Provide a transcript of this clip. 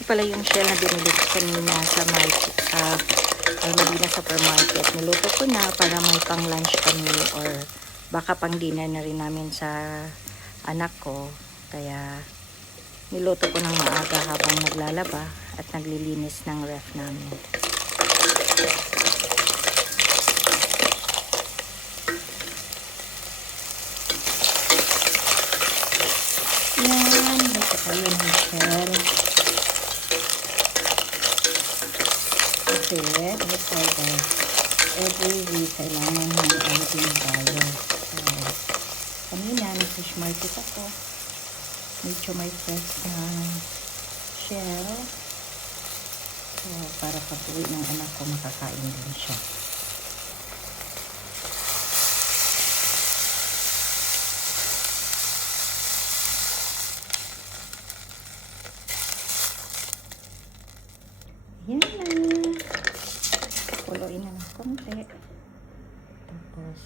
Ito pala yung shell na binili ko kanina sa market, Almadina Supermarket. Niluto ko na para may pang lunch kami or baka pang dinner na rin namin sa anak ko. Kaya niluto ko ng maaga habang naglalaba at naglilinis ng ref namin. Yan, ito kayo ng shell. Kasi every week kailangan ng outing tayo. So, kanina nag-fish market ako. Medyo may fresh na shell. So, para pag-uwi ng anak ko, makakain din siya. Yan na. Kuloyin na ng konti. Tapos,